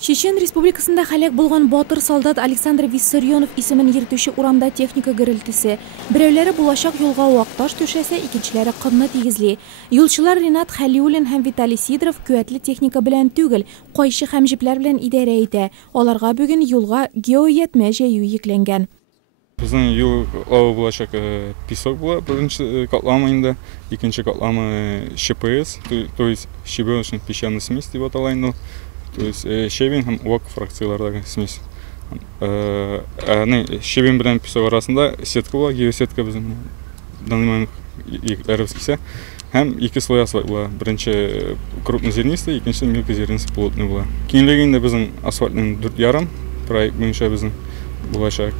Чечен Республикасында халек булган батыр солдат Александр Виссарионов исемен йөртүче урамда техника гөрелтесе. Берәүләре булачак юлга вакташ төшәсә, икенчеләре кынны тигезли. Юлчылар Ринат Халиуллин һәм Виталий Сидоров күәтле техника белән түгел, кайчы һәм җипләр белән идарә итә. Аларга бүген юлга геоятмә җәю йөкләнгән. Bizning yo'l bo'lacak песок була, birinchi katlamayında, ikinci katlama ШПС, то есть щебеночно-песчаная смесь дип аталайны. То есть щебень һәм вак фракциялардагы смесь. Щебень белән песок арасында сетка була, геосетка безнең данный егетләребез кисә. Һәм ике слой асфальт була. Беренче крупнозернистый, икенче мелкозернистый плотный була. Киңлегендә безнең асфальтның 4,5 проект буенча безнең булачак.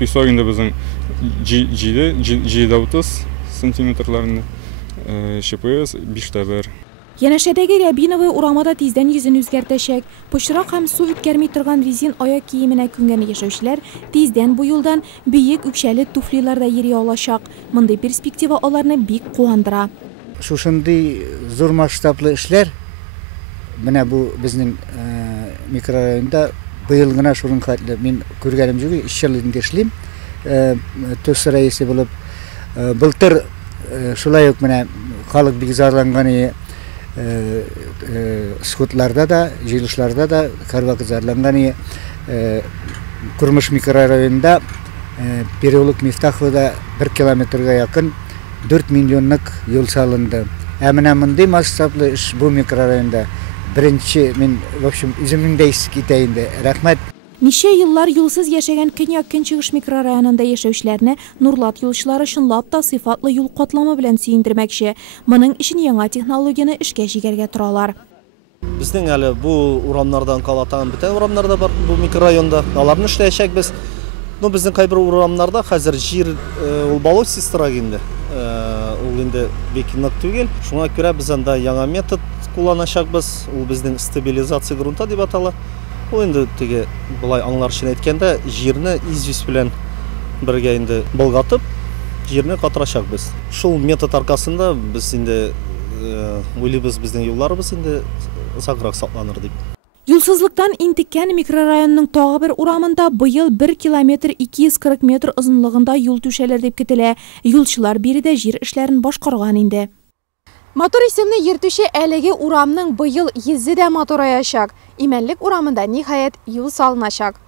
Песогында безнең G 30 сантиметрларында, ШПС 5,1. Янәшәдәге Рябиновый урамада тиздән йөзен үзгәртәчәк. Пычрак һәм су үткәрми торган резин аяк киеменә күнгән яшәүчеләр тиздән бу юлдан биек үкчәле туфлиларда йөри алачак. Мондый перспектива аларны бик куандыра. Шушындый зур масштаблы эшләр менә бу безнең микрорайонда быел гына шуның хәтле мин күргәнем юк, 3 ел инде эшлим. Төс рәисе булып былтыр шулай ук менә халык бик зарланган скутларда да, җыелышларда да һәрвакыт зарланган Курмыш микрорайонында переулок Мифтаховда 1 километрга якын 4 миллионлык юл салынды. Ә менә мондый масштаблы эш бу микрорайонда беренче мин в общем үземнең ис китә инде. Рәхмәт. Ничә еллар юлсыз яшәгән Көньяк-Көнчыгыш микрорайонында яшәүчеләрне Нурлат юлчылары шунлап та сыйфатлы юл катламы белән сөендермәкче. Моның өчен яңа технологияны эшкә җигәргә торалар. Безнең әле бу урамнардан калатан бөтен урамнарда бар бу микрорайонда. Аларны эшләячәк без. Безнең кайбер урамнарда хәзер җир ул болотистырак инде. Ул инде бик нык түгел. Шуңа күрә без анда яңа метод кулланачакбыз. Ул безнең стабилизация грунта дип атала. Ул инде теге булай аңларчын әйткәндә җирне известь белән бергә инде болгатып җирне катырачакбыз. Шул метод аркасында без инде уйлыйбыз безнең юлларыбыз инде озакрак сакланыр дип. Юлсызлыктан интеккән микрорайонның тагы бер урамында быел 1 километр 240 метр озынлыгында юл түшәләр дип көтелә. Юлчылар биредә җир эшләрен башкарган инде. Мотор исемне йөртүче әлеге урамның быел йөзе дә мотораячак. Имәнлек урамында ниһаять юл салыначак.